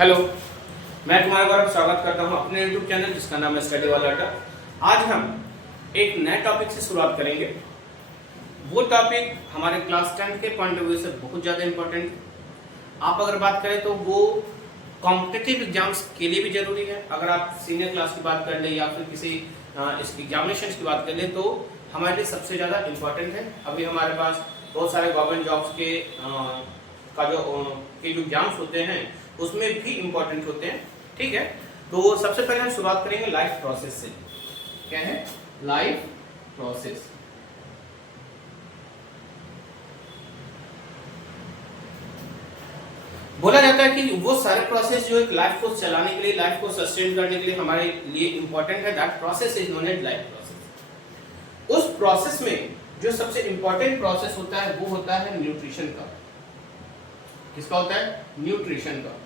Hello, मैं तुम्हारा गौरव स्वागत करता हूं अपने YouTube चैनल जिसका नाम है स्टडी वाला अड्डा। आज हम एक नए टॉपिक से शुरुआत करेंगे। वो टॉपिक हमारे क्लास 10 के पॉइंट ऑफ व्यू से बहुत ज़्यादा इम्पोर्टेंट है। आप अगर बात करें तो वो कॉम्पिटिटिव एग्जाम्स के लिए भी जरूरी है। अगर आप सीनियर क्लास की बात कर ले या फिर किसी इसकी एग्जामिनेशन की बात कर ले तो हमारे लिए सबसे ज़्यादा इम्पोर्टेंट है। अभी हमारे पास बहुत सारे गवर्नमेंट जॉब्स के जो एग्जाम्स होते हैं उसमें भी इम्पोर्टेंट होते हैं। ठीक है, तो सबसे पहले हम शुरुआत करेंगे लाइफ प्रोसेस से। क्या है लाइफ प्रोसेस? बोला जाता है कि वो सारे प्रोसेस जो एक लाइफ को चलाने के लिए, लाइफ को सस्टेन करने के लिए हमारे लिए इंपॉर्टेंट है, that process is known as life process. उस प्रोसेस में जो सबसे इंपॉर्टेंट प्रोसेस होता है वो होता है न्यूट्रिशन का। किसका होता है? न्यूट्रिशन का।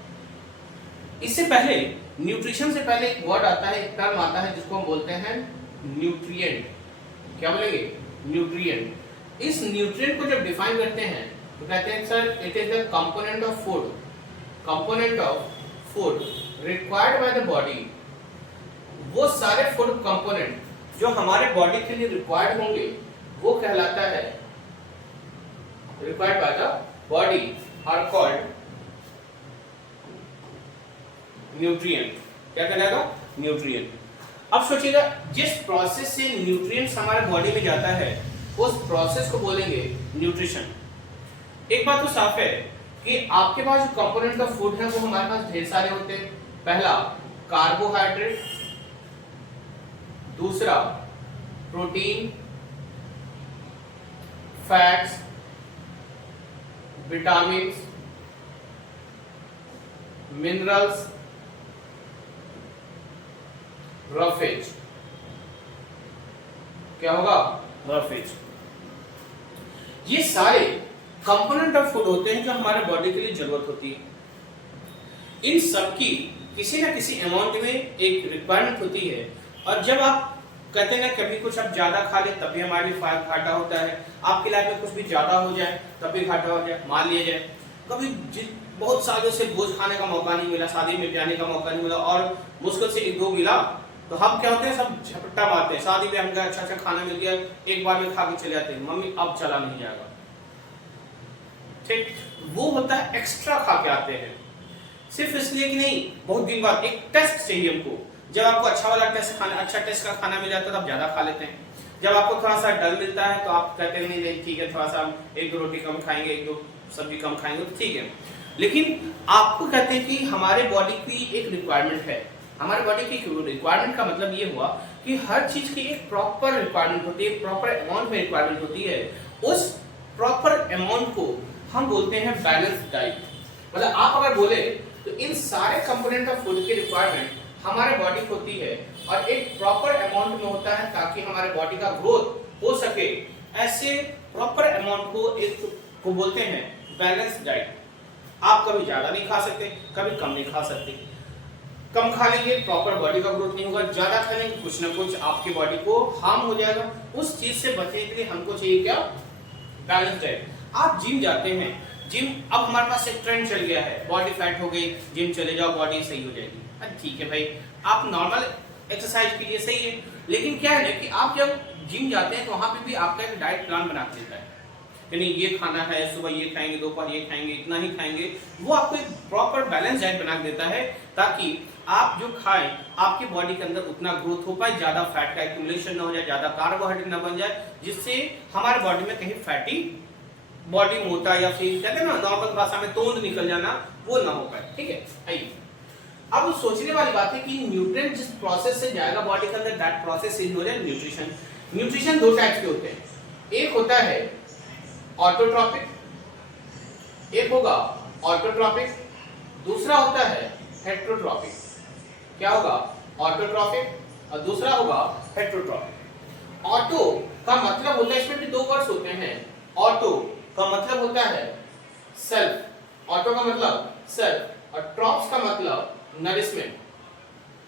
इससे पहले, न्यूट्रिशन से पहले एक वर्ड आता है, एक टर्म आता है जिसको हम बोलते हैं न्यूट्रिएंट। क्या बोलेंगे? न्यूट्रिएंट। इस न्यूट्रिएंट को जब डिफाइन करते हैं तो कहते हैं sir it is the component of food, component of food required by the body. वो सारे फूड कंपोनेंट जो हमारे बॉडी के लिए रिक्वायर्ड होंगे वो कहलाता है, required by the body are called nutrient. क्या कहलाएगा? न्यूट्रिएंट। अब सोचिएगा, जिस प्रोसेस से न्यूट्रिएंट्स हमारे बॉडी में जाता है उस प्रोसेस को बोलेंगे न्यूट्रिशन। एक बात तो साफ है कि आपके पास जो कंपोनेंट ऑफ फूड है वो हमारे पास ढेर सारे होते हैं। पहला कार्बोहाइड्रेट, दूसरा protein, fats, vitamins, minerals, roughage. क्या होगा? रफेज। ये सारे कंपोनेंट ऑफ फूड होते हैं जो हमारे बॉडी के लिए जरूरत होती है। इन सब की किसी ना किसी अमाउंट में एक रिक्वायरमेंट होती है, और जब आप कहते हैं ना कभी कुछ आप ज्यादा खा ले तब भी हमारे लिए घाटा होता है, आपकी लाइफ में कुछ भी ज्यादा हो जाए तब भी घाटा हो जाए। मान लिया जाए कभी बहुत सालों से भोज खाने का मौका नहीं मिला, शादी में जाने का मौका नहीं मिला और मुश्किल से एक दो मिला, तो हम क्या होते हैं, सब झपट्टा मारते हैं। शादी में हमको अच्छा अच्छा खाना मिल गया, एक बार में खा के चले जाते हैं, मम्मी अब चला नहीं जाएगा। ठीक, वो होता है एक्स्ट्रा खा के आते हैं। सिर्फ इसलिए कि नहीं, बहुत दिन बाद एक टेस्ट चाहिए हमको। जब आपको अच्छा वाला टेस्ट खाना, अच्छा टेस्ट का खाना मिल जाता है तो आप ज्यादा खा लेते हैं। जब आपको थोड़ा सा डल मिलता है तो आप कहते हैं नहीं ठीक है, थोड़ा सा हम एक दो रोटी कम खाएंगे, एक दो सब्जी कम खाएंगे तो ठीक है। लेकिन आपको कहते हैं कि हमारे बॉडी की एक रिक्वायरमेंट है। हमारे बॉडी की रिक्वायरमेंट का मतलब ये हुआ कि हर चीज की एक प्रॉपर रिक्वायरमेंट होती है, प्रॉपर अमाउंट में रिक्वायरमेंट होती है। उस प्रॉपर अमाउंट को हम बोलते हैं बैलेंस डाइट। मतलब आप अगर बोले तो इन सारे कंपोनेंट ऑफ फूड की रिक्वायरमेंट हमारे बॉडी को होती है और एक प्रॉपर अमाउंट में होता है ताकि हमारे बॉडी का ग्रोथ हो सके। ऐसे प्रॉपर अमाउंट को बोलते हैं बैलेंस डाइट। आप कभी ज्यादा नहीं खा सकते, कभी कम नहीं खा सकते। कम खा लेंगे प्रॉपर बॉडी का ग्रोथ नहीं होगा, ज्यादा खा लेंगे कुछ ना कुछ आपके बॉडी को हार्म हो जाएगा। उस चीज से बचने के लिए हमको चाहिए क्या? Balance diet. आप जिम जाते हैं, जिम अब हमारे पास एक ट्रेंड चल गया है, बॉडी फैट हो गई, जिम चले जाओ बॉडी सही हो जाएगी। ठीक है भाई, आप नॉर्मल एक्सरसाइज कीजिए, सही है। लेकिन क्या है कि आप जब जिम जाते हैं तो वहां पे भी आपका एक डाइट प्लान बना के देता है, यानी ये खाना है, सुबह ये खाएंगे, दोपहर ये खाएंगे, इतना ही खाएंगे। वो आपको एक प्रॉपर बैलेंस डाइट बना के देता है ताकि आप जो खाएं आपकी बॉडी के अंदर उतना ग्रोथ हो पाए, ज्यादा फैट का एक्यूमुलेशन ना हो जाए, ज्यादा कार्बोहाइड्रेट ना बन जाए, जिससे हमारे बॉडी में कहीं फैटी बॉडी, मोटा या फिर कहते हैं ना नॉर्मल भाषा में तोंद निकल जाना, वो ना हो पाए। ठीक है, आइए अब सोचने वाली बात है कि न्यूट्रिएंट जिस प्रोसेस से जाएगा बॉडी के अंदर, that process is known as nutrition. Nutrition दो टाइप के होते हैं, एक होता है ऑटोट्रॉपिक, एक होगा ऑटोट्रॉपिक, दूसरा होता है हेट्रोट्रॉपिक। क्या होगा? ऑटोट्रॉपिक और दूसरा होगा हेट्रोट्रॉपिक। ऑटो का मतलब होता है, इसमें भी दो वर्ड्स होते हैं। ऑटो का मतलब होता है सेल्फ, ऑटो का मतलब सेल्फ, और ट्रॉप्स का मतलब नरिशमेंट।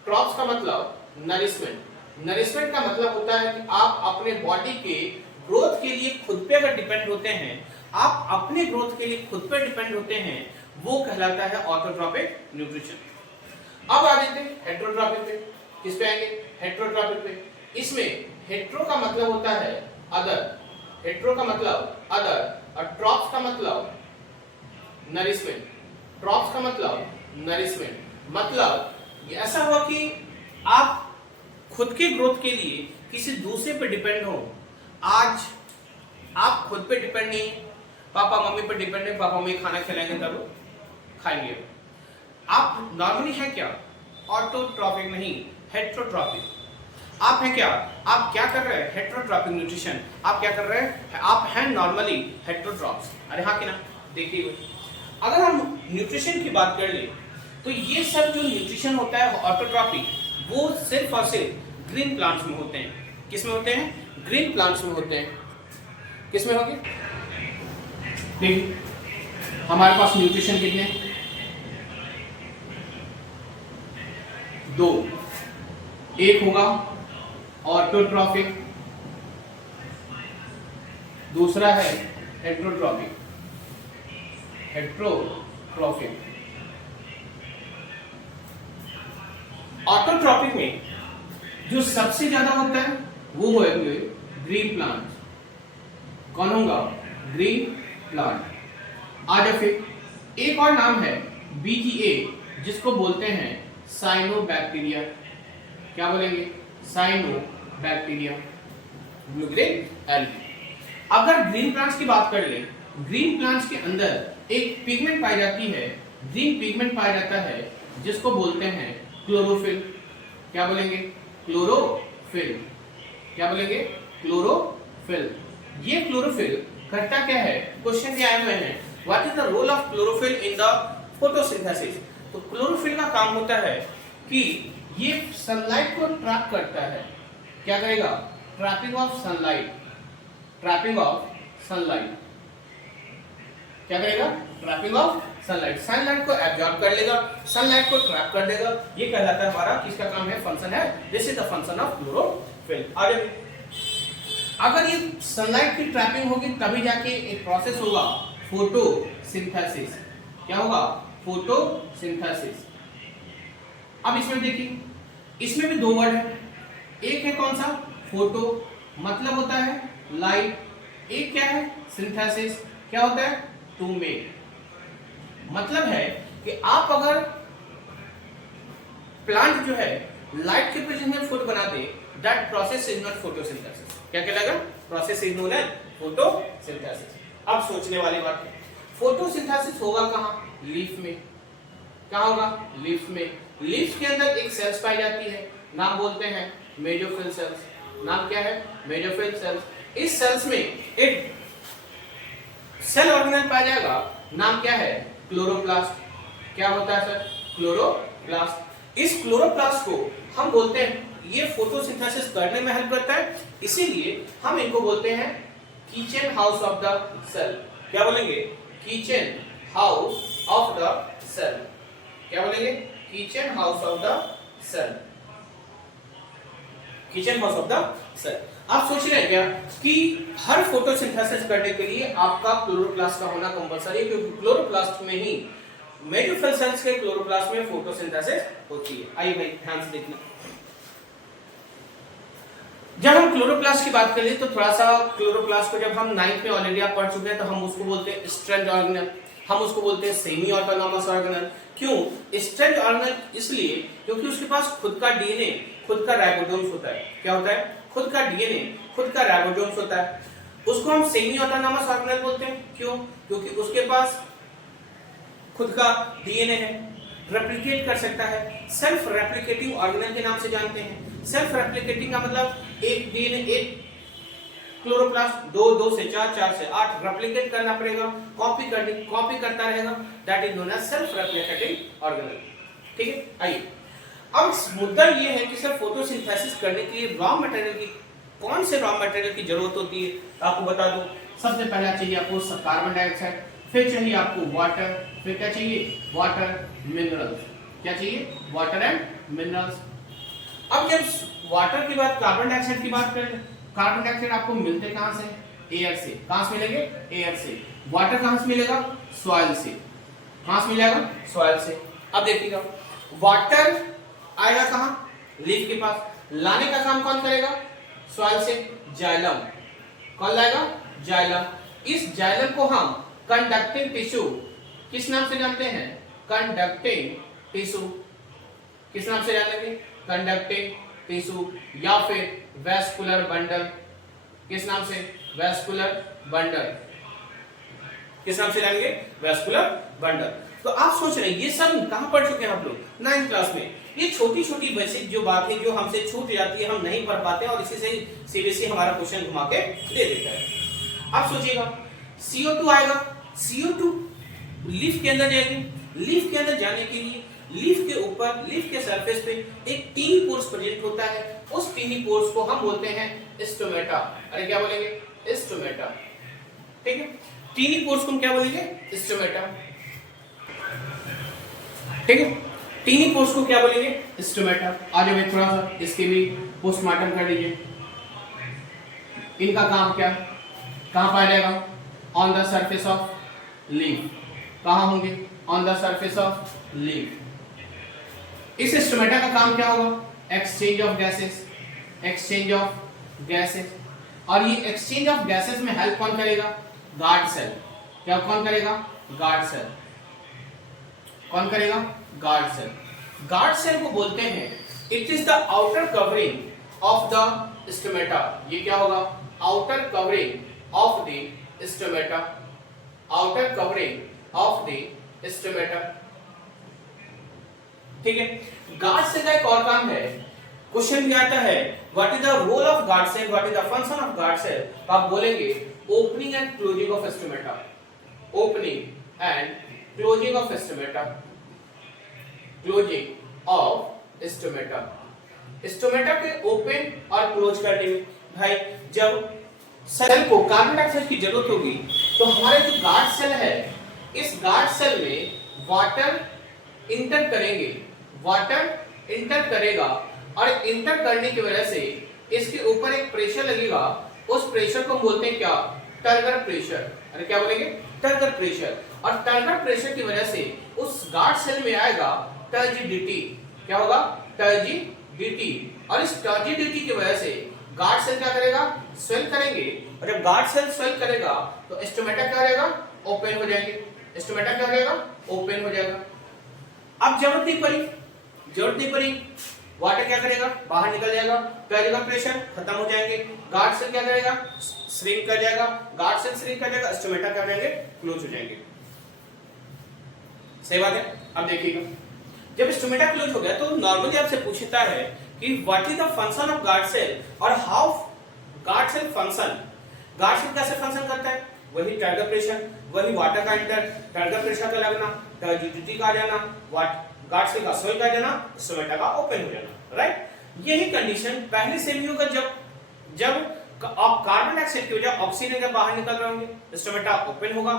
ट्रॉप्स का मतलब नरिशमेंट। नरिशमेंट का मतलब होता है कि आप अपने बॉडी के ग्रोथ के लिए खुद पे अगर डिपेंड होते हैं, आप अपने ग्रोथ के लिए खुद पे डिपेंड होते हैं, वो कहलाता है ऑटोट्रॉपिक न्यूट्रिशन। अब आ जाते हैं हेटेरोट्रॉपिक पे। किस पे आएंगे? हेटेरोट्रॉपिक पे। इसमें हेटेरो का मतलब होता है अदर, हेटेरो का मतलब अदर और ट्रॉप्स का मतलब नरिशमेंट, ट्रॉप्स का मतलब नरिशमेंट। मतलब ऐसा हुआ कि आप खुद के ग्रोथ के लिए किसी दूसरे पे डिपेंड हो। आज आप खुद पे डिपेंड नहीं, पापा मम्मी पे डिपेंड है, पापा मम्मी खाना खिलाएंगे तब खाएंगे। आप नॉर्मली है क्या? ऑटोट्रॉपिक नहीं, हेटेरोट्रॉपिक। आप हैं क्या? आप क्या कर रहे हैं? Heterotrophic nutrition. आप क्या कर रहे हैं? आप हैं नॉर्मली हेटेरोट्रॉप्स। अरे हाँ कि ना? देखिए, अगर हम न्यूट्रिशन की बात कर ले तो ये सब जो न्यूट्रिशन होता है ऑटोट्रॉपिक, वो सिर्फ और सिर्फ ग्रीन प्लांट्स में होते हैं। किस में होते हैं? ग्रीन प्लांट्स में होते हैं। किस में होंगे? देखिए, हमारे पास न्यूट्रिशन कितने? दो। एक होगा ऑटोट्रॉपिक, दूसरा है हेटेरोट्रॉपिक। हेटेरोट्रॉपिक। ऑटोट्रॉपिक में जो सबसे ज्यादा होता है वो होंगे ग्रीन प्लांट। कौन होगा? Green plant. आज फिर एक और नाम है BGA, जिसको बोलते हैं साइनोबैक्टीरिया। क्या बोलेंगे? साइनोबैक्टीरिया। Blue grain algae. अगर ग्रीन प्लांट्स की बात कर ले, ग्रीन प्लांट्स के अंदर एक पिगमेंट पाई जाती है, ग्रीन पिगमेंट पाया जाता है, जिसको बोलते हैं क्लोरोफिल। क्या बोलेंगे? क्लोरोफिल। क्या बोलेंगे? क्लोरोफिल। ये क्लोरोफिल करता क्या है? क्वेश्चन क्या आए हुए हैं, what is the role of chlorophyll in the photosynthesis. तो क्लोरोफिल का काम होता है कि ये सनलाइट को ट्रैप करता है। क्या करेगा? Trapping of sunlight. Trapping of sunlight. क्या करेगा? Trapping of sunlight. सनलाइट को एब्जॉर्ब कर लेगा, सनलाइट को ट्रैप कर देगा। ये कहलाता है हमारा, किसका काम है? फंक्शन है। This is the function of chlorophyll. आगे अगर ये सनलाइट की ट्रैपिंग होगी तभी जाके एक प्रोसेस होगा फोटोसिंथेसिस। क्या होगा? फोटोसिंथेसिस। अब इसमें देखिए, इसमें भी दो वर्ड है। एक है कौन सा? फोटो, मतलब होता है लाइट। एक क्या है? सिंथेसिस, क्या होता है? To make. मतलब है कि आप अगर प्लांट जो है लाइट के प्रेजेंस में फूड बनाते, that process is not photosynthesis. क्या कहलाएगा? Process is known as photosynthesis. अब सोचने वाली बात है, फोटोसिंथेसिस होगा कहाँ? लीफ में। क्या होगा? लीफ में। लीफ के अंदर एक सेल्स पाई जाती है, नाम बोलते हैं मेसोफिल सेल्स। नाम क्या है? Mesophyll cells. इस सेल्स में एक सेल ऑर्गेनेल पाया जाएगा, नाम क्या है? क्लोरोप्लास्ट। क्या होता है सर? क्लोरोप्लास्ट। इस क्लोरोप्लास्ट को हम बोलते हैं, ये फोटोसिंथेसिस करने में हेल्प करता है, इसीलिए हम इनको बोलते हैं kitchen house of the cell. क्या बोलेंगे? Kitchen house of the cell. क्या बोलेंगे? Kitchen house of the cell. Kitchen house of the cell. आप सोच रहे हैं क्या कि हर फोटोसिंथेसिस करने के लिए आपका क्लोरोप्लास्ट का होना कंपलसरी है, क्योंकि क्लोरोप्लास्ट में ही मेसोफिल सेल्स के क्लोरोप्लास्ट में फोटोसिंथेसिस होती है। आइए भाई ध्यान से देखना। जब हम क्लोरोप्लास्ट की बात करें तो थोड़ा सा क्लोरोप्लास्ट को जब हम 9th में ऑलरेडी आप पढ़ चुके हैं, तो हम उसको बोलते हैं स्ट्रेंड ऑर्गेनेल, हम उसको बोलते हैं सेमी ऑटोनॉमस ऑर्गेनेल। क्यों स्ट्रेंड ऑर्गेनेल? इसलिए क्योंकि उसके पास खुद का डीएनए, खुद का राइबोसोम्स होता है। क्या होता है? खुद का डीएनए, खुद का राइबोसोम्स होता है। उसको हम सेमी ऑटोनॉमस ऑर्गेनेल बोलते हैं। क्यों? क्योंकि उसके पास खुद का डीएनए है, रेप्लिकेट कर सकता है। सेल्फ रेप्लिकेटिंग ऑर्गेनेल के नाम से जानते हैं। सेल्फ रेप्लिकेटिंग का मतलब एक डीएनए, एक क्लोरोप्लास्ट 2, 2 से 4, 4 से 8 रेप्लिकेट करना पड़ेगा, कॉपी करता रहेगा। That is known as self replicating organelle. ठीक है, आइए अब मुद्दा ये है कि सर फोटोसिंथेसिस करने के लिए रॉ मटेरियल की, कौन से रॉ मटेरियल की जरूरत होती है? आपको बता दूं, सबसे पहला चाहिए आपको कार्बन डाइऑक्साइड, फिर चाहिए आपको वाटर, फिर क्या चाहिए? Water, minerals. क्या चाहिए? Water and minerals. अब जब वाटर की बात, कार्बन डाइऑक्साइड की बात करें, कार्बन डाइऑक्साइड आपको मिलते कहां से? एयर से। कहां से मिलेंगे? एयर से। वाटर कहां से मिलेगा? सॉइल से। कहां से मिल जाएगा? सॉइल से। अब देखिएगा, वाटर आएगा कहां? लीफ के पास। लाने का काम कौन करेगा? सॉइल से। जाइलम कौन लाएगा? जाइलम। इस जाइलम को हम कंडक्टिंग टिश्यू किस नाम से जानते हैं? Conducting tissue. किस नाम से जानेंगे? कंडक्टिंग टिश्यू या फिर वैस्कुलर बंडल। किस नाम से? Vascular bundle. किस नाम से जानेंगे? Vascular bundle. तो आप सोच रहे हैं ये सब कहां पढ़ चुके हैं आप लोग? 9th क्लास में। ये छोटी छोटी बेसिक जो बात है जो हमसे छूट जाती है, हम नहीं पढ़ पाते और इसी से सीबीएसई हमारा क्वेश्चन घुमा के दे देता है। आप सोचिएगा CO2 आएगा, CO2 लीफ के अंदर जाएगी। लीफ के अंदर जाने के लिए लीफ के ऊपर, लीफ के सरफेस पे एक टीनी पोर्स प्रेजेंट होता है। उस टीनी पोर्स को हम बोलते हैं स्टोमेटा। अरे क्या बोलेंगे? स्टोमेटा। ठीक है, टीनी पोर्स को हम क्या बोलेंगे? स्टोमेटा। ठीक है, टीनी पोर्स को क्या बोलेंगे? स्टोमेटा। आज मैं थोड़ा सा इसके भी पोस्टमार्टम कर लीजिए। इनका काम क्या? कहां पाया जाएगा? On the surface of leaf. कहां होंगे? On the surface of leaf. इस स्टोमेटा का काम क्या होगा? Exchange of gases. Exchange of gases. और ये एक्सचेंज ऑफ गैसेस में हेल्प कौन करेगा? Guard cell. क्या कौन करेगा? Guard cell. कौन करेगा? Guard cell. गार्ड सेल को बोलते हैं, it is the outer covering of the stomata. ये क्या होगा? Outer covering of the stomata. Outer covering of the stomata. ठीक है, गार्ड सेल का एक और काम है, क्वेश्चन भी आता है, what is the role of guard cell, what is the function of guard cell? तो आप बोलेंगे opening and closing of stomata. Opening and closing of stomata. Closing of stomata. Stomata के ओपन और क्लोज करने में भाई जब सेल को कार्बन डाइऑक्साइड की जरूरत होगी तो हमारे जो गार्ड सेल है, इस गार्ड सेल में वाटर इंटर करेंगे। वाटर इंटर करेगा और इंटर करने की वजह से इसके ऊपर एक प्रेशर लगेगा। उस प्रेशर को बोलते हैं क्या? Turgor pressure. अरे क्या बोलेंगे? Turgor pressure. और टर्गर प्रेशर की वजह से उस गार्ड सेल में आएगा टर्जिडिटी। क्या होगा? टर्जिडिटी। और इस टर्जिडिटी की वजह से गार्ड सेल क्या करेगा? स्वेल करेंगे। और जब गार्ड सेल स्वेल करेगा तो स्टोमेटा क्या रहेगा? ओपन हो जाएंगे। स्टोमेटा क्या रहेगा? ओपन हो जाएगा। अब जरूरत नहीं पड़ी, वाटर क्या करेगा? बाहर निकल जाएगा। टर्गर प्रेशर खत्म हो जाएंगे। गार्ड सेल क्या करेगा? श्रिंक कर जाएगा। गार्ड सेल श्रिंक कर जाएगा, स्टोमेटा क्या हो जाएंगे? क्लोज हो जाएंगे। सही बात है। अब देखिएगा, जब स्टोमेटा क्लोज हो गया तो नॉर्मली आपसे पूछता है कि what is the function of guard cell और how guard cell function. Guard cell कैसे फंक्शन करता है? वही टर्गर प्रेशर, वही वाटर का इंटर, टर्गर प्रेशर का लगना, टर्जिडिटी का आ जाना, गार्ड सेल का स्वेल का जाना, स्टोमेटा का ओपन हो जाना। राइट, यही कंडीशन पहले से भी होगा जब कार्बन डाइऑक्साइड की वजह ऑक्सीजन जब बाहर निकल रहे होंगे, स्टोमेटा ओपन होगा,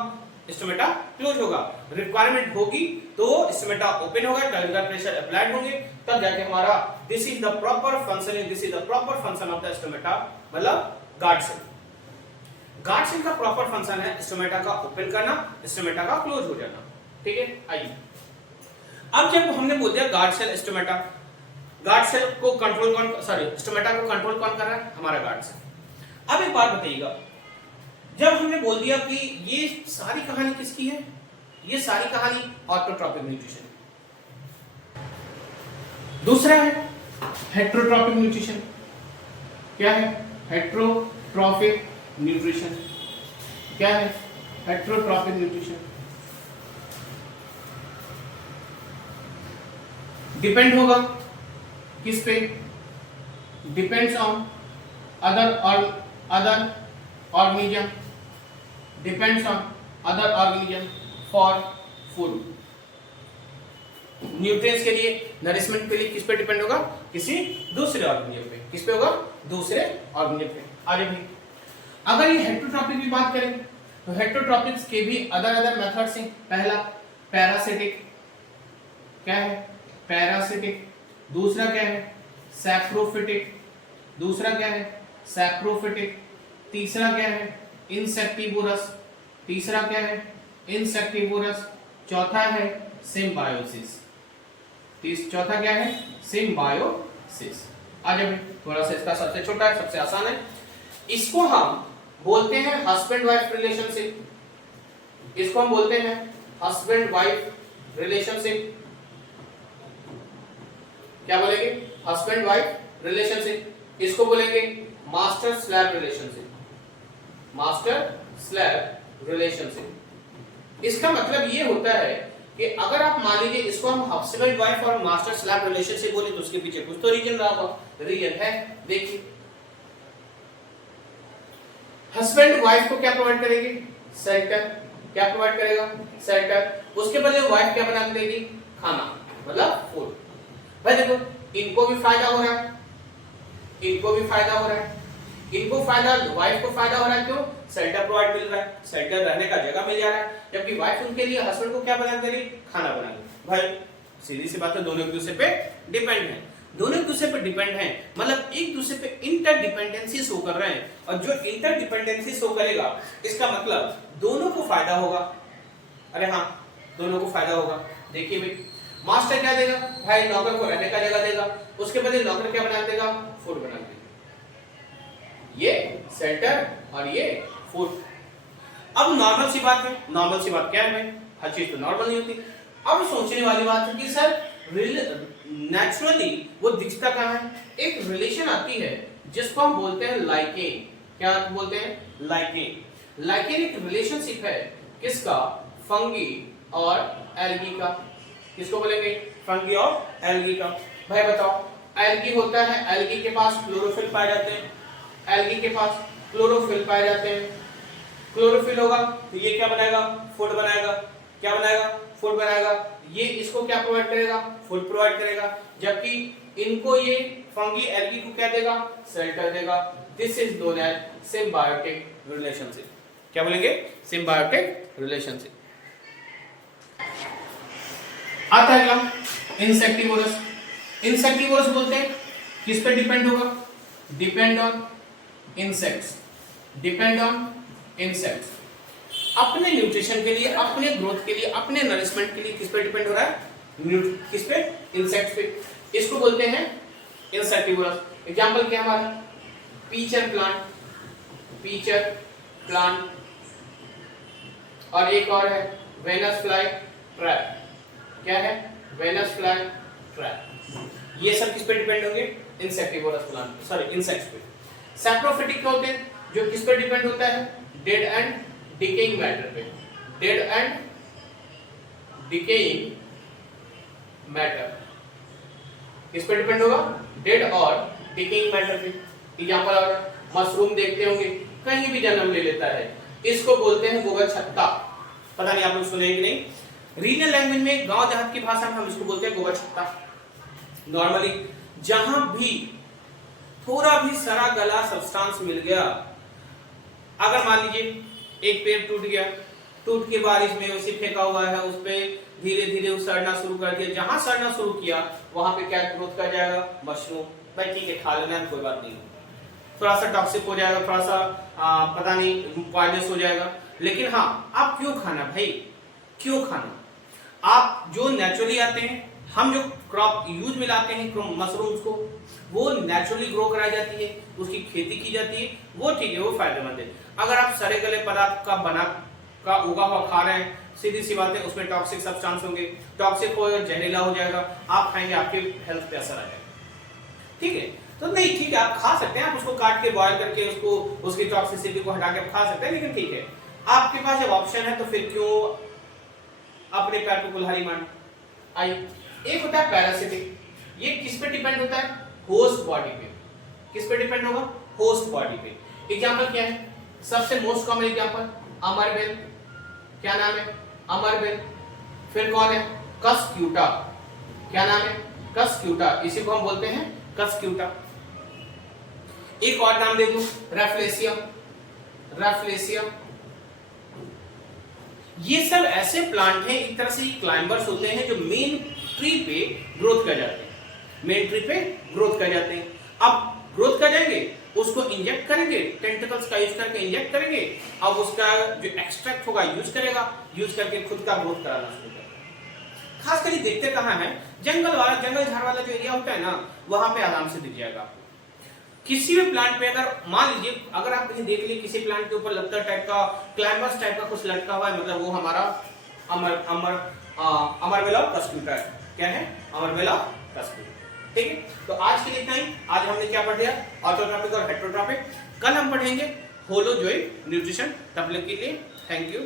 स्टोमेटा क्लोज होगा। रिक्वायरमेंट होगी तो स्टोमेटा ओपन होगा, टर्गर प्रेशर अप्लाइड होंगे, तब जाके हमारा this is the proper functioning, this is the proper function of the stomata, मतलब गार्ड सेल। गार्ड सेल का प्रॉपर फंक्शन है स्टोमेटा का ओपन करना, स्टोमेटा का क्लोज हो जाना। ठीक है, आइए अब जब हमने बोल दिया guard cell stomata, guard cell को कंट्रोल स्टोमेटा को कंट्रोल कौन कर रहा है? हमारा गार्ड सेल। अब एक बात बताइएगा, जब हमने बोल दिया कि ये सारी कहानी किसकी है? ये सारी कहानी ऑटोट्रॉपिक न्यूट्रिशन। दूसरा है हेट्रोट्रॉपिक न्यूट्रिशन। क्या है? Heterotrophic nutrition. क्या है? Heterotrophic nutrition. डिपेंड होगा किस पे? Depends on other organism, depends on other organism for food. Nutrients के लिए, नरिशमेंट के लिए किस पे डिपेंड होगा? किसी दूसरे ऑर्गेनिज्म पे। किस पे होगा? दूसरे ऑर्गेनिज्म पे। आगे भी अगर ये हेट्रोट्रॉपिक की बात करें तो हेट्रोट्रॉपिक्स के भी अदर मेथड्स हैं। पहला पैरासिटिक। क्या है? पैरासिटिक। दूसरा क्या है? सैप्रोफिटिक। दूसरा क्या है? सैप्रोफिटिक। तीसरा क्या है? इंसेक्टिवोरस। तीसरा क्या है? इंसेक्टिवोरस। चौथा है सिम्बायोसिस। चौथा क्या है? सिम्बायोसिस। आज थोड़ा सा इसका सबसे छोटा है, सबसे आसान है। इसको हम बोलते हैं हस्बैंड वाइफ रिलेशनशिप। इसको हम बोलते हैं हस्बैंड वाइफ रिलेशनशिप। क्या बोलेंगे? Husband wife relationship. इसको बोलेंगे master slave relationship. Master slave relationship. इसका मतलब ये होता है कि अगर आप मान लीजिए इसको हम हस्बैंड वाइफ और मास्टर स्लैव रिलेशनशिप बोले तो उसके पीछे कुछ तो रीजन रहा होगा। रीजन है, देखिए हस्बैंड वाइफ को क्या प्रोवाइड करेगी? शेल्टर। क्या प्रोवाइड करेगा? शेल्टर। उसके बदले वाइफ क्या बना के देगी? खाना, मतलब फूड। भाई देखो, इनको भी फायदा हो रहा है, इनको भी फायदा हो रहा है। इनको फायदा, वाइफ को फायदा हो रहा है। क्यों? शेल्टर प्रोवाइड मिल रहा है, शेल्टर रहने का जगह मिल जा रहा है। जबकि वाइफ उनके लिए हस्बैंड को क्या बना दे रही? खाना बना दे। भाई सीधी सी बात है, दोनों एक दूसरे पे डिपेंड है। दोनों एक दूसरे पे डिपेंड हैं, मतलब एक दूसरे पे इंटरडिपेंडेंसी शो कर रहे हैं। और जो इंटरडिपेंडेंसी शो करेगा इसका मतलब दोनों को फायदा होगा। अरे हाँ, दोनों को फायदा होगा। देखिए भाई, मास्टर क्या देगा? भाई नौकर को रहने का जगह देगा, उसके बदले नौकर क्या बना देगा? फूड बना देगा। ये शेल्टर और ये फूड। अब नॉर्मल सी बात है, नॉर्मल सी बात क्या है भाई? हर चीज तो नॉर्मल नहीं होती। अब सोचने वाली बात है कि सर नेचुरली वो दिखता कहाँ है? एक रिलेशन आती है जिसको हम बोलते हैं लाइकेन। क्या बोलते हैं? लाइकेन। लाइकेन एक रिलेशनशिप है किसका? फंगी और एल्गी का। किसको बोलेंगे? फंगी और एल्गी का। भाई बताओ, एल्गी होता है, एल्गी के पास क्लोरोफिल पाए जाते हैं। एल्गी के पास क्लोरोफिल पाए जाते हैं। क्लोरोफिल होगा तो ये क्या बनाएगा? फूड बनाएगा। क्या बनाएगा? फूड बनाएगा। ये इसको क्या प्रोवाइड करेगा? फूड प्रोवाइड करेगा। जबकि इनको ये फंगी एल्गी को क्या देगा? शेल्टर देगा। This is known as symbiotic relationship. क्या बोलेंगे? Symbiotic relationship. आता है अगला इंसेक्टिवोरस। इंसेक्टिवोरस बोलते हैं किस पे डिपेंड होगा? Depend on insects. Depend on insects. अपने न्यूट्रिशन के लिए, अपने ग्रोथ के लिए, अपने नरिशमेंट के लिए किस पे डिपेंड हो रहा है? किस पे? इंसेक्ट्स पे। इसको बोलते हैं इंसेक्टिवोरस। एग्जांपल क्या हमारा? Pitcher plant. Pitcher plant. और एक और है वेनस फ्लाई ट्रैप। क्या है? Venus fly trap. ये सब किस पे डिपेंड होंगे? इंसेक्टिवोरस प्लांट, सॉरी इंसेक्ट्स पे। सैप्रोफिटिक क्या होते हैं? जो किस पे डिपेंड होता है? डेड एंड डिकेइंग मैटर पे। डेड एंड डिकेइंग मैटर किस पे डिपेंड होगा? डेड और डिकेइंग मैटर पे। एग्जांपल और मशरूम देखते होंगे, कहीं भी जन्म ले लेता है। इसको बोलते हैं गोबर छत्ता। पता नहीं आप लोग सुने कि नहीं? रीजनल लैंग्वेज में, गांव देहात की भाषा में हम इसको बोलते हैं गोबर छत्ता। नॉर्मली जहां भी थोड़ा भी सड़ा गला सब्सटेंस मिल गया, अगर मान लीजिए एक पेड़ टूट गया, टूट के बारिश में उसे फेंका हुआ है, उस पे धीरे धीरे वो सड़ना शुरू कर दिया। जहां सड़ना शुरू किया वहां पे क्या ग्रोथ कर जाएगा? मशरूम। भाई ठीक है, खा लेना, कोई बात नहीं। थोड़ा सा टॉक्सिक हो जाएगा, थोड़ा सा पता नहीं पॉइजनस हो जाएगा, लेकिन हाँ, आप क्यों खाना भाई? क्यों खाना? आप जो नेचुरली आते हैं, हम जो क्रॉप यूज में लाते हैं मशरूम्स को, वो नेचुरली ग्रो कराई जाती है, उसकी खेती की जाती है, वो ठीक है, वो फायदेमंद है। अगर आप सड़े गले पदार्थ का बना का उगा हुआ खा रहे हैं, सीधी सी बात है, उसमें टॉक्सिक सब्सटेंस होंगे, टॉक्सिक होगा, जहरीला हो जाएगा, आप खाएंगे, आपके हेल्थ पे असर आ जाएगा। ठीक है, तो नहीं, ठीक है, आप खा सकते हैं, आप उसको काट के बॉयल करके उसको, उसकी टॉक्सिसिटी को हटा के खा सकते हैं, लेकिन ठीक है, आपके पास जब ऑप्शन है तो फिर क्यों अपने पैर को कुल्हाड़ी मारना? आई, एक होता है पैरासिटिक। ये किस पे डिपेंड होता है? होस्ट बॉडी पे। किस पे डिपेंड होगा? होस्ट बॉडी पे। एग्जांपल क्या है? सबसे मोस्ट कॉमन एग्जांपल अमरबेल। क्या नाम है? अमरबेल। फिर कौन है? कस्क्यूटा। क्या नाम है? कस्क्यूटा। इसी को हम बोलते हैं कस्क्यूटा। एक और नाम दे दूं, रेफ्लेसियम। रेफ्लेसियम। ये सब ऐसे प्लांट हैं, एक तरह से क्लाइंबर्स होते हैं जो मेन ट्री पे ग्रोथ कर जाते हैं। मेन ट्री पे ग्रोथ कर जाते हैं। अब ग्रोथ कर जाएंगे, उसको इंजेक्ट करेंगे, टेंटिकल्स का यूज करके इंजेक्ट करेंगे, अब उसका जो एक्सट्रैक्ट होगा यूज करेगा, यूज करके खुद का ग्रोथ कराना शुरू करेगा। खास कर देखते कहाँ है, जंगल वाला, जंगल झाड़ वाला जो एरिया होता है ना, वहां पे आराम से दिख जाएगा आपको। किसी भी प्लांट पे अगर मान लीजिए अगर आप कहीं देख लिए किसी प्लांट के ऊपर लत्तर टाइप का, क्लाइंबस टाइप का कुछ लटका हुआ है, मतलब वो हमारा अमरबेला कस्क्यूटा है। क्या है? अमरबेला कस्क्यूटा। ठीक है, तो आज के लिए इतना ही। आज हमने क्या पढ़ लिया? ऑर्थोट्रॉपिक और हेटेरोट्रॉपिक। कल हम पढ़ेंगे होलोजोइक न्यूट्रिशन। तब तक के लिए थैंक यू।